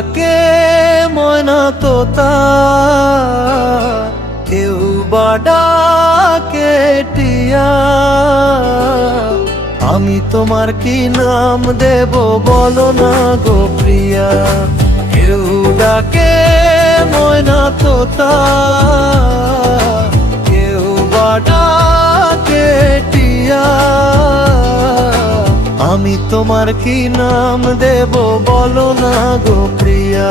ডাকে ময়না তোতা, কেউ বা ডাকে টিয়া। আমি তোমার কি নাম দেব বলো না গো প্রিয়া। কেউ ডাকে ময়না তোতা, কেউ বা ডাকে টিয়া। আমি তোমার কি নাম দেব বলো না গো প্রিয়া।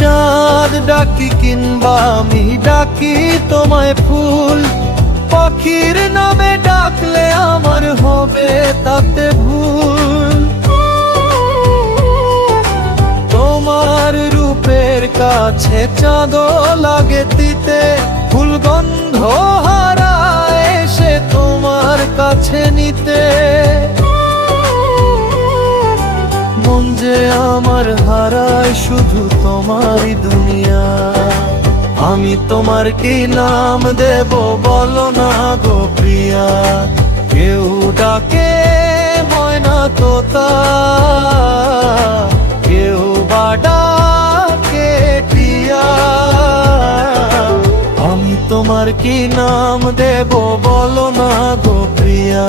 চাঁদ ডাকি কিংবা আমি ডাকি তোমায় ফুল, পাখির নামে ডাকলে আমার হবে তাতে ভুল। তোমার রূপের কাছে চাঁদও লাগে তিতে, ফুল গন্ধ হারায় এসে তোমার কাছে নিতে। মন যে আমার হারায় শুধু তোমারই দুনিয়া। আমি তোমার কি নাম দেব বলো না গো প্রিয়া। কেউ ডাকে ময়না তোতা, কেউ বা ডাকে টিয়া। আমি তোমার কি নাম দেব বলো না গো প্রিয়া।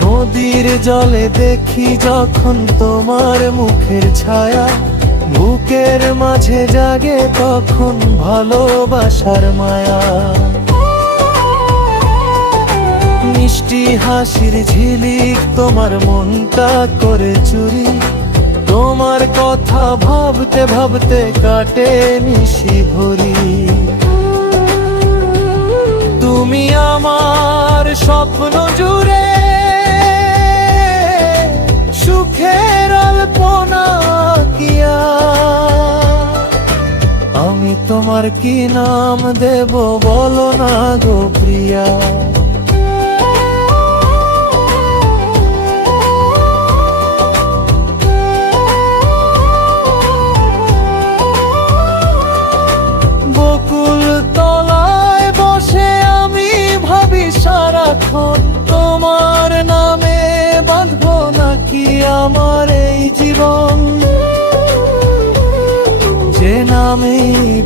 নদীর জলে দেখি যখন তোমার মুখের ছায়া, বুকের মাঝে জাগে তখন ভালোবাসার মায়া। মিষ্টি হাসির ঝিলিক তোমার মনটা করে চুরি, তোমার কথা ভাবতে ভাবতে কাটে নিশি ভরি। তুমি আমার স্বপ্ন জুড়ে সুখের আলপনা কিয়া। আমি তোমার কি নাম দেব বলো না গো প্রিয়া। বকুল তলায় বসে আমি ভাবি সারাক্ষণ, তোমার নামে বাঁধবো নাকি আমার এই জীবন। যে নামে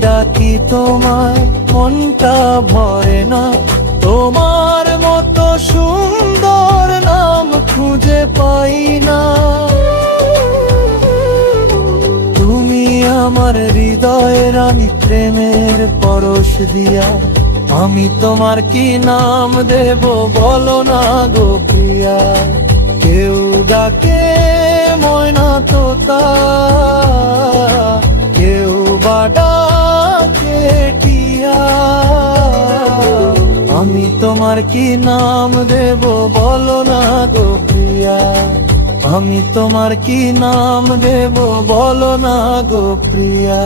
ডাকি তোমায় মনটা ভরে না, তোমার মতো সুন্দর নাম খুঁজে পাই না। তুমি আমার হৃদয়ে রানী প্রেমের পরশ দিয়া। আমি তোমার কি নাম দেব বলো না গো প্রিয়া। কেউ ডাকে ময়না তোতা, কেউ বা ডাকে টিয়া। আমি তোমার কি নাম দেব বলো না গো প্রিয়া। আমি তোমার কি নাম দেব বলো না গো প্রিয়া।